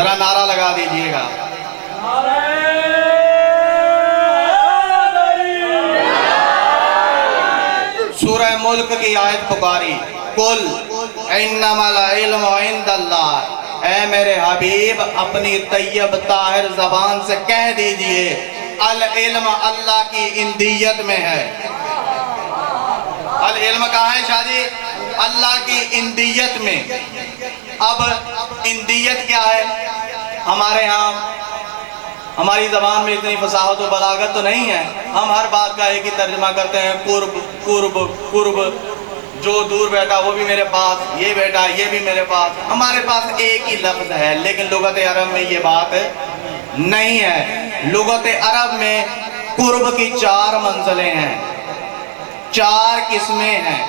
जरा नारा लगा दीजिएगा। सूरह मुल्क की आयत पुकारी, कुल इन्नमल इल्मु इंदल्लाह। ऐ मेरे हबीब अपनी तैयब ताहिर जबान से कह दीजिए, अल इल्म अल्लाह की इंदियत में है। अल इल्म कहाँ है शादी? अल्लाह की इंदियत में। अब इंदियत क्या है? हमारे यहाँ हमारी ज़बान में इतनी फसाहत और बलागत तो नहीं है। हम हर बात का एक ही तर्जमा करते हैं, कुर्ब कुर्ब कुर्ब। जो दूर बैठा वो भी मेरे पास, ये बैठा ये भी मेरे पास। हमारे पास एक ही लफ्ज़ है, लेकिन लुगत अरब में ये बात नहीं है। लुगत अरब में कुर्ब की 4 मंजिलें हैं, 4 किस्में हैं।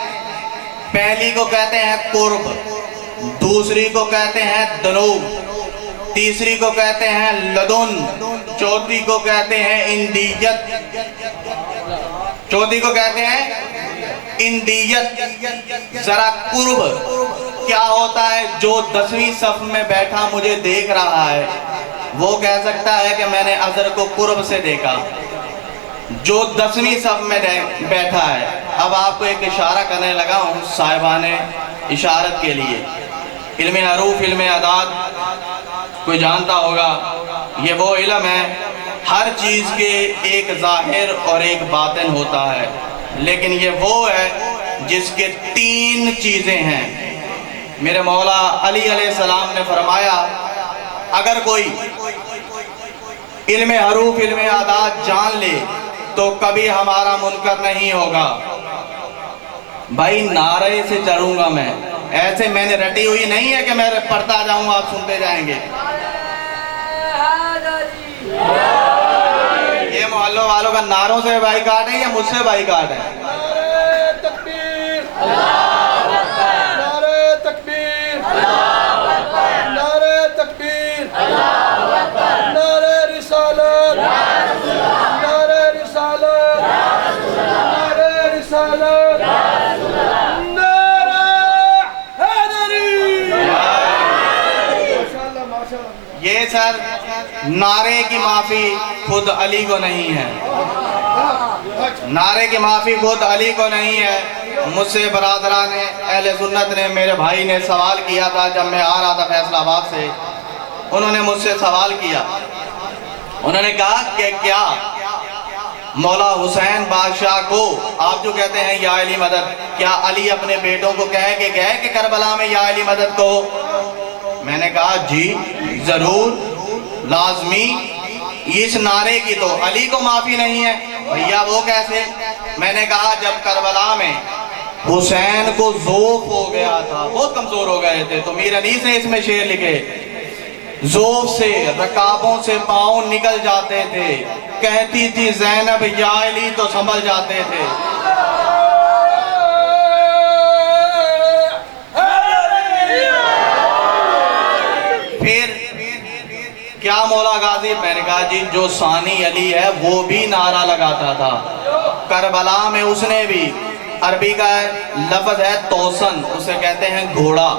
पहली को कहते हैं कुर्ब, दूसरी को कहते हैं दनूब, तीसरी को कहते हैं लदुन, चौथी को कहते हैं इंदियत, चौथी को कहते हैं इंदियत। जरा कुर्ब क्या होता है? जो 10वीं सफ में बैठा मुझे देख रहा है वो कह सकता है कि मैंने अजहर को कुर्ब से देखा। जो 10वीं सफ में बैठा है, अब आपको एक इशारा करने लगा हूँ साहिबाने इशारत के लिए। इल्म हरूफ, इल्म अदाद कोई जानता होगा, ये वो इल्म है। हर चीज़ के एक ज़ाहिर और एक बातिन होता है, लेकिन ये वो है जिसके 3 चीज़ें हैं। मेरे मौला अली अलैहिस्सलाम ने फरमाया, अगर कोई इल्म हरूफ, इल्म आदात जान ले तो कभी हमारा मुनकर नहीं होगा। भाई नारे से चलूंगा मैं, ऐसे मैंने रटी हुई नहीं है कि मैं पढ़ता जाऊंगा आप सुनते जाएंगे। ये मोहल्लों वालों का नारों से बाइकाट है या मुझसे बाइकाट है? ये सर नारे की माफी खुद अली को नहीं है, नारे की माफी खुद अली को नहीं है। मुझसे बरादरान ने अहले सुन्नत ने, मेरे भाई ने सवाल किया था जब मैं आ रहा था फैसलाबाद से। उन्होंने मुझसे सवाल किया, उन्होंने कहा कि क्या मौला हुसैन बादशाह को आप जो कहते हैं या अली मदद, क्या अली अपने बेटों को कह के गए कि करबला में या अली मदद को? मैंने कहा जी जरूर, लाजमी। इस नारे की तो अली को माफी नहीं है। भैया वो कैसे? मैंने कहा जब करबला में हुसैन को ज़ोफ हो गया था, बहुत कमजोर हो गए थे, तो मीर अनीस ने इसमें शेर लिखे, ज़ोफ से रकाबों से पाँव निकल जाते थे, कहती थी ज़ैनब या अली तो संभल जाते थे। फिर क्या मौला गाजी? मैंने कहा जी जो सानी अली है वो भी नारा लगाता था करबला में। उसने भी, अरबी का लफ्ज है तोसन, उसे कहते हैं घोड़ा,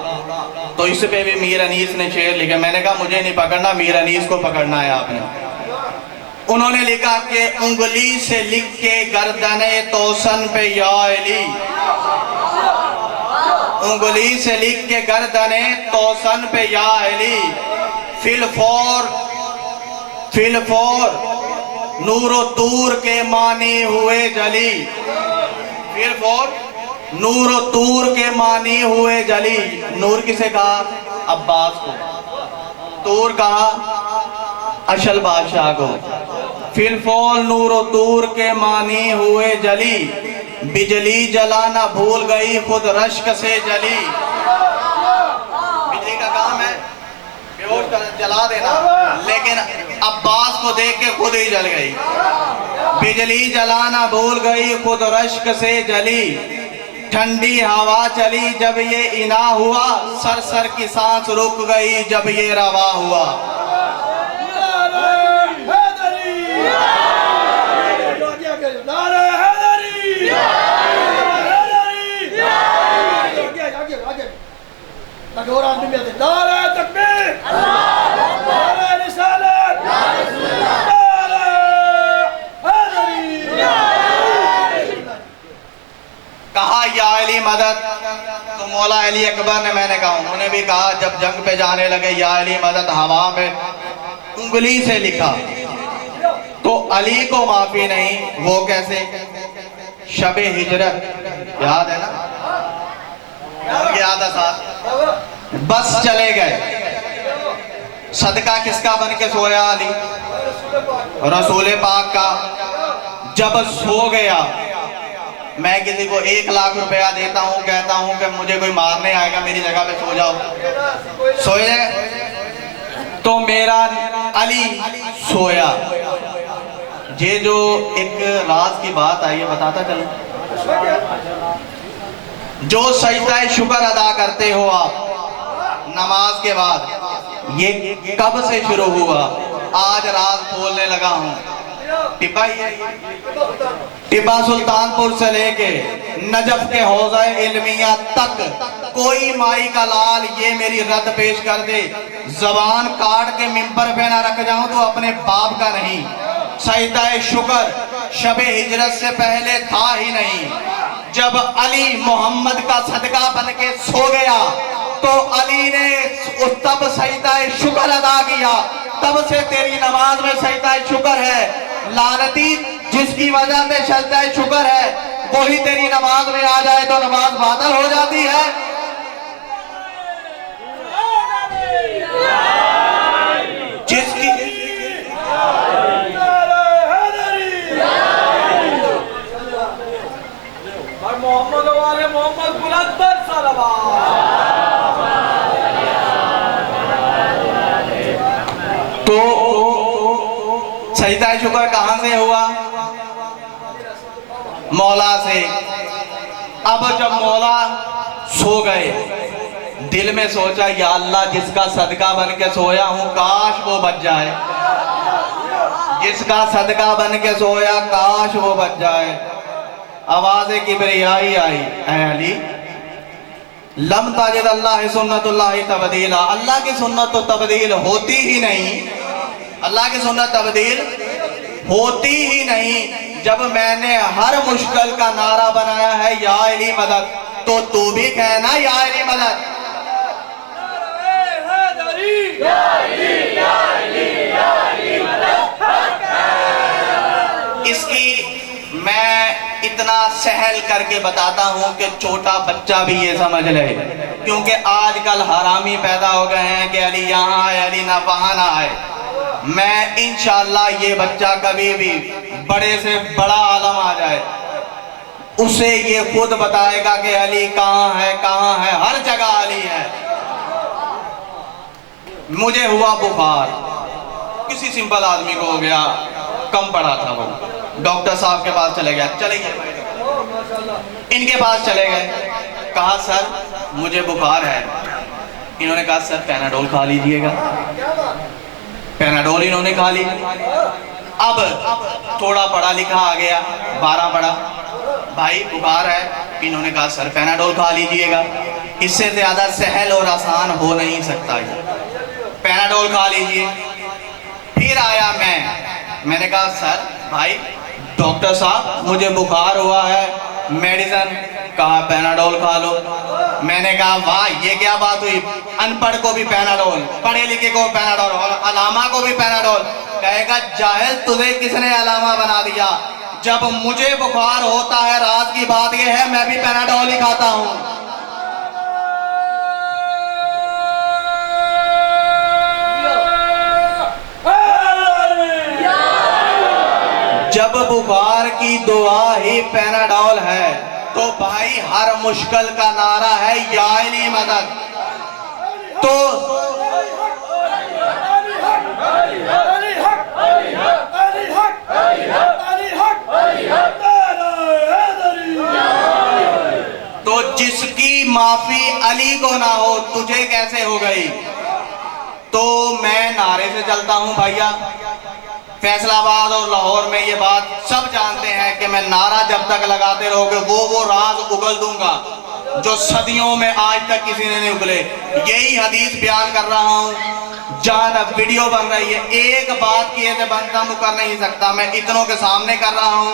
तो इस पे भी मीर अनीस ने शेर लिखे। मैंने कहा मुझे नहीं पकड़ना, मीर अनीस को पकड़ना है आपने। उन्होंने लिखा कि उंगली से लिख के गर्दने तोसन पे या अली, उंगली से लिख के गर्दने तोसन पे या अली, फिलफोर नूरो तूर के मानी हुए जली, फिलफोर नूरो तूर के मानी हुए जली। नूर किसे कहा? अब्बास को। तूर कहा अशल बादशाह को। फिलफोर नूरो तूर के मानी हुए जली, बिजली जलाना भूल गई खुद रश्क से जली। बिजली का काम है जला देना, लेकिन अब्बास को देख के खुद ही जल गई। बिजली जलाना भूल गई खुद रश्क से जली, ठंडी हवा चली जब ये इना हुआ, सर सर की सांस रुक गई जब ये रवा हुआ। नारे तकबीर, अली अकबर ने, मैंने कहा, उन्होंने भी कहा जब जंग पे जाने लगे या अली मदद, हवा में उंगली से लिखा। तो अली को माफी नहीं, वो कैसे? शबे हिजरत याद है ना, याद है साथ, बस चले गए। सदका किसका बन के सोया? अली, रसूल पाक का। जब सो गया, मैं किसी को 1 लाख रुपया देता हूं, कहता हूं कि मुझे कोई मारने आएगा, मेरी जगह पे सो जाओ, सोए। तो मेरा अली सोया। ये जो एक राज की बात आई है, बताता चलो। जो सजदा शुक्र अदा करते हो आप नमाज के बाद, ये कब से शुरू हुआ? आज राज बोलने लगा हूं। टिब्बा सुल्तानपुर से लेके नजफ के हौज़ा इल्मिया तक कोई माई का लाल ये मेरी रद्द पेश कर दे, जबान काट के मिंबर पे ना रख जाऊं तो अपने बाप का नहीं। सजदा शुक्र शबे हिजरत से पहले था ही नहीं। जब अली मोहम्मद का सदका बन के सो गया तो अली ने तब सजदा शुक्र अदा किया। तब से तेरी नमाज में सजदा शुक्र है। लानती जिसकी वजह से सजदा शुक्र है, वही तेरी नमाज में आ जाए तो नमाज बातिल हो जाती है। जिसकी मोहम्मद वाले मोहम्मद बुलंदर तो सजदा शुक्र कहां से हुआ? मौला से। अब जब मौला सो गए, दिल में सोचा या अल्लाह जिसका सदका बन के सोया हूं काश वो बच जाए, जिसका सदका बन के सोया काश वो बच जाए। आवाज़े किबरियाई आई, ऐ अली लम ताजिद अल्लाह सुन्नतुल्लाह तब्दीला, अल्लाह की सुन्नत तो तब्दील होती ही नहीं, अल्लाह की सुन्नत तब्दील होती ही नहीं। जब मैंने हर मुश्किल का नारा बनाया है या अली मदद, तो तू भी कहना या अली मदद। इसकी मैं इतना सहल करके बताता हूं कि छोटा बच्चा भी ये समझ ले, क्योंकि आजकल हरामी पैदा हो गए हैं कि अली यहाँ आए, अली ना वहां ना आए। मैं इंशाअल्लाह ये बच्चा कभी भी बड़े से बड़ा आलम आ जाए, उसे ये खुद बताएगा कि अली कहाँ है, कहाँ है, हर जगह अली है। मुझे हुआ बुखार, किसी सिंपल आदमी को हो गया, कम पड़ा था, वो डॉक्टर साहब के पास चले गए, चले गए इनके पास चले गए, कहा सर मुझे बुखार है। इन्होंने कहा सर पैनाडोल खा लीजिएगा। पैनाडोल इन्होंने खा ली। अब थोड़ा पढ़ा लिखा आ गया, 12 पढ़ा, भाई बुखार है, इन्होंने कहा सर पैनाडोल खा लीजिएगा। इससे ज्यादा सहल और आसान हो नहीं सकता है, पैनाडोल खा लीजिए। फिर आया मैंने कहा सर भाई डॉक्टर साहब मुझे बुखार हुआ है, मेडिसिन, कहा पैनाडोल खा लो। मैंने कहा वाह ये क्या बात हुई, अनपढ़ को भी पैनाडोल, पढ़े लिखे को पैनाडोल और अलामा को भी पैनाडोल। कहेगा जाहिल तुझे किसने अलामा बना दिया? जब मुझे बुखार होता है, रात की बात यह है, मैं भी पैनाडोल ही खाता हूँ। जब बुखार की दुआ ही पैनाडोल है, तो भाई हर मुश्किल का नारा है या अली मदद। तो जिसकी माफी अली को ना हो, तुझे कैसे हो गई? तो मैं नारे से चलता हूं भैया। फैसलाबाद और लाहौर में ये बात सब जानते हैं कि मैं नारा जब तक लगाते रहोगे वो राज उगल दूंगा जो सदियों में आज तक किसी ने नहीं उगले। यही हदीस बयान कर रहा हूँ। जान अब वीडियो बन रही है, एक बात किए से बंदा मुकर नहीं सकता। मैं इतनों के सामने कर रहा हूँ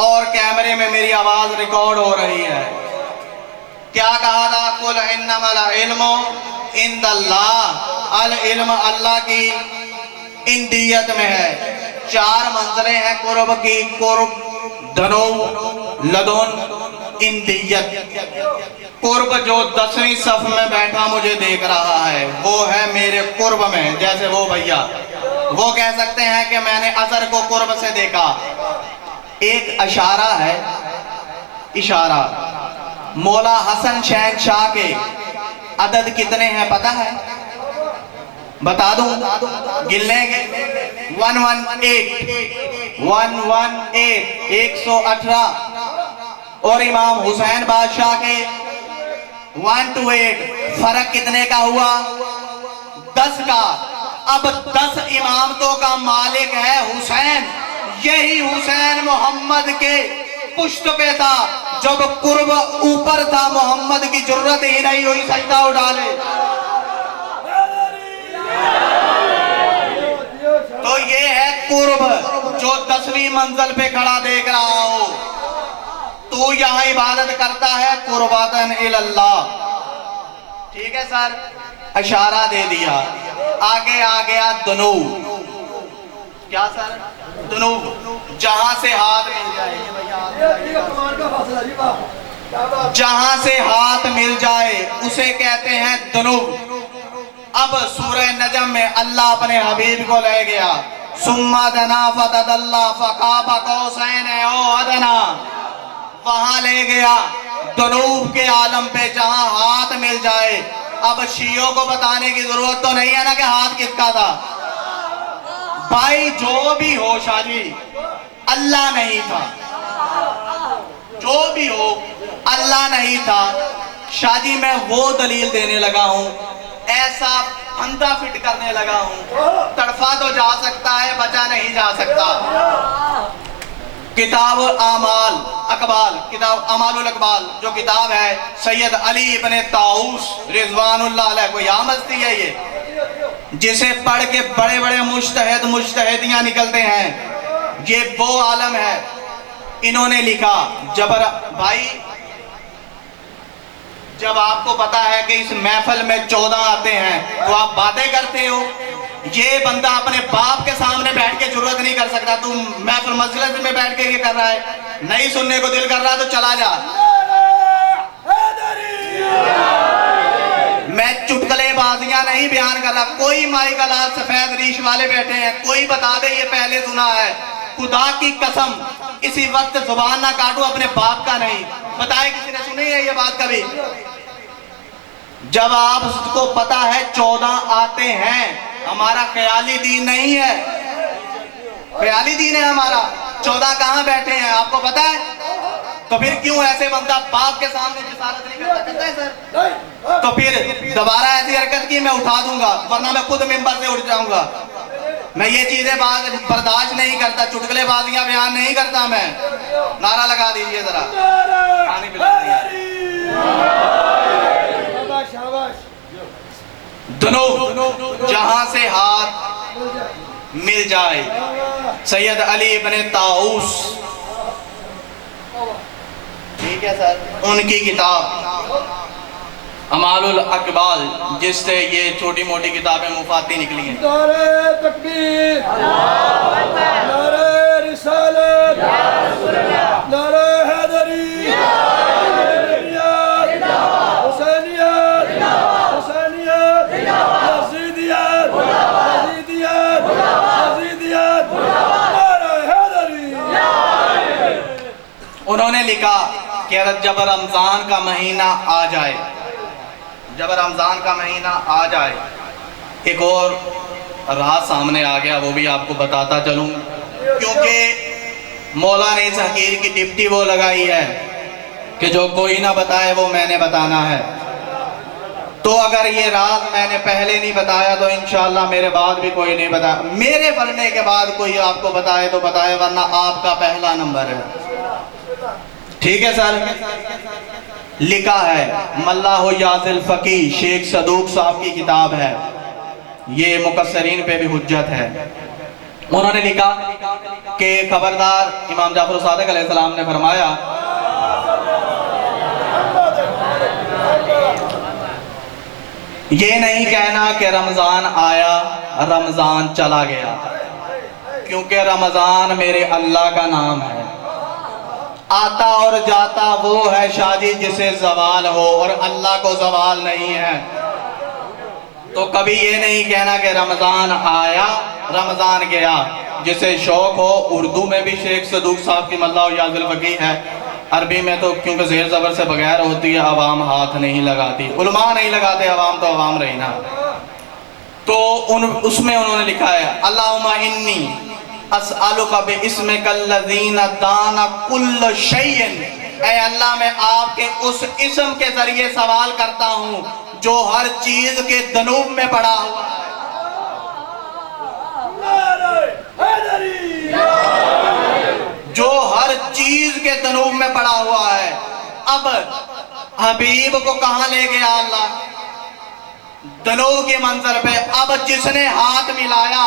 और कैमरे में मेरी आवाज रिकॉर्ड हो रही है। क्या कहा था? कुल इन्नमल इल्मु इंदल्लाह, अल इल्म अल्लाह की इंदियत में है। 4 मंजिलें हैं कुर्ब की, कुर्ब, धनो, लदुन, इंदियत। कुर्ब जो 10वीं सफ में बैठा मुझे देख रहा है वो है मेरे कुर्ब में। जैसे वो भैया वो कह सकते हैं कि मैंने अजहर को कुर्ब से देखा। एक इशारा है, इशारा। मौला हसन शहंशाह के अदद कितने हैं पता है? बता दूं? गिन लेंगे। 118, 118 और इमाम हुसैन बादशाह के 128। फर्क कितने का हुआ? 10 का। अब 10 इमामतों का मालिक है हुसैन। यही हुसैन मोहम्मद के पुष्ट पे था। जब कुर्ब ऊपर था मोहम्मद की जरूरत ही नहीं हुई सजदा उठा ले। तो ये है कुर्ब जो 10वीं मंजिल पे खड़ा देख रहा हो। तू यहाँ इबादत करता है कुर्बातन इल्लल्लाह। ठीक है सर, इशारा दे दिया। आगे आ गया दुनू। क्या सर? दुनू, जहां से हाथ मिल जाए, जहां से हाथ मिल जाए उसे कहते हैं दुनू। अब सूरह नजम में अल्लाह अपने हबीब को ले गया। सुम्मा दना फतदल्ला फकाबा कौसैन ओ अदना, वहां ले गया दुनूब के आलम पे जहां हाथ मिल जाए। अब शियों को बताने की जरूरत तो नहीं है ना कि हाथ किसका था। भाई जो भी हो शाजी, अल्लाह नहीं था। जो भी हो अल्लाह नहीं था। शाजी मैं वो दलील देने लगा हूं, ऐसा फंदा फिट करने लगा हूं, तड़फा तो जा सकता है, बचा नहीं जा सकता। किताब अमाल अकबाल, किताब अमालुल अकबाल जो किताब है सैयद अली इब्ने ताऊस रिजवानुल्लाह अलैह को यामस्ती है ये, जिसे पढ़ के बड़े बड़े मुज्तहिद मुज्तहिदियां निकलते हैं। ये वो आलम है। इन्होंने लिखा जबर भाई, जब आपको पता है कि इस महफिल में 14 आते हैं तो आप बातें करते हो। ये बंदा अपने बाप के सामने बैठ के जरूरत नहीं कर सकता। तू महफिल मजलिस में बैठ के ये कर रहा है, नहीं सुनने को दिल कर रहा तो चला जा। मैं चुटकुलेबाजियां नहीं बयान कर रहा। कोई माई का लाल सफेद रीश वाले बैठे हैं, कोई बता दे ये पहले सुना है। खुदा की कसम इसी वक्त जुबान ना काटू, अपने बाप का नहीं। बताए किसी ने सुनी है ये बात कभी? जब आपको पता है 14 आते हैं, हमारा ख्याली दीन नहीं है, ख्याली दीन है हमारा। 14 कहां बैठे हैं आपको पता है? तो फिर क्यों ऐसे बंदा बाप के सामने जिसारत नहीं करता है सर? तो फिर दोबारा ऐसी हरकत की मैं उठा दूंगा, वरना मैं खुद मिंबर से उठ जाऊंगा। मैं ये चीजें बर्दाश्त नहीं करता, चुटकुलेबाजियां बयान नहीं करता मैं। नारा लगा दीजिए जरा, पानी पिला दीजिए। दोनों जहां से हाथ मिल जाए। सैयद अली इब्ने ताऊस, ठीक है सर, उनकी किताब अमालुल अकबाल, जिससे ये छोटी मोटी किताबें मुफाती निकली हैं। नारे तकबीर, नारे रिसालत, नारे हैदरी, हुसैनियत, हुसैनियत, यजीदियत, यजीदियत, यजीदियत, नारे हैदरी। उन्होंने लिखा कि जब रमजान का महीना आ जाए, जब रमजान का महीना आ जाए, एक और राह सामने आ गया, वो भी आपको बताता चलूं, क्योंकि मौला ने इस हकीर की डिप्टी वो लगाई है कि जो कोई ना बताए वो मैंने बताना है। तो अगर ये राज मैंने पहले नहीं बताया तो इंशाअल्लाह मेरे बाद भी कोई नहीं बताया। मेरे बनने के बाद कोई आपको बताए तो बताए, वरना आपका पहला नंबर है। ठीक है सर। लिखा है मल्लाहु याजिल फकी, शेख सदूक साहब की किताब है ये, मुकस्सरीन पे भी हुज्जत है। उन्होंने लिखा कि खबरदार, इमाम जाफर सादिक अलैहिस्सलाम ने फरमाया ये नहीं कहना कि रमज़ान आया रमज़ान चला गया, क्योंकि रमज़ान मेरे अल्लाह का नाम है। आता और जाता वो है शादी जिसे ज़वाल हो, और अल्लाह को ज़वाल नहीं है। तो कभी ये नहीं कहना कि रमज़ान आया रमज़ान गया। जिसे शौक हो, उर्दू में भी शेख सदूक साहब की मल्ला याज़िल फ़क़ीह है, अरबी में तो क्योंकि ज़ेर ज़बर से बगैर होती है, अवाम हाथ नहीं लगाती, उलमा नहीं लगाते, अवाम तो अवाम रही ना। तो उसमें उन्होंने लिखा है अल्लाहुम्मा इन्नी अस्अलुका बिइस्मिकल्लज़ीना दाना कुल्ल शैइन, ऐ अल्लाह मैं आपके उस इस्म के जरिए सवाल करता हूँ जो हर चीज के दनूब में पड़ा हुआ है। जो हर चीज के दनूब में पड़ा हुआ है। अब हबीब को कहां ले गया अल्लाह? दनूब के मंजर पे। अब जिसने हाथ मिलाया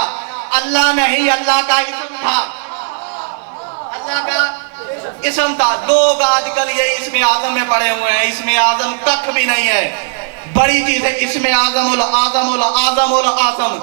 अल्लाह नहीं, अल्लाह का इस्म था, अल्लाह का इस्म था। लोग आजकल ये इसमें आजम में पड़े हुए हैं, इसमें आजम कख भी नहीं है। बड़ी चीज है इसमें आजम उल आजम उल आजम उल आजम।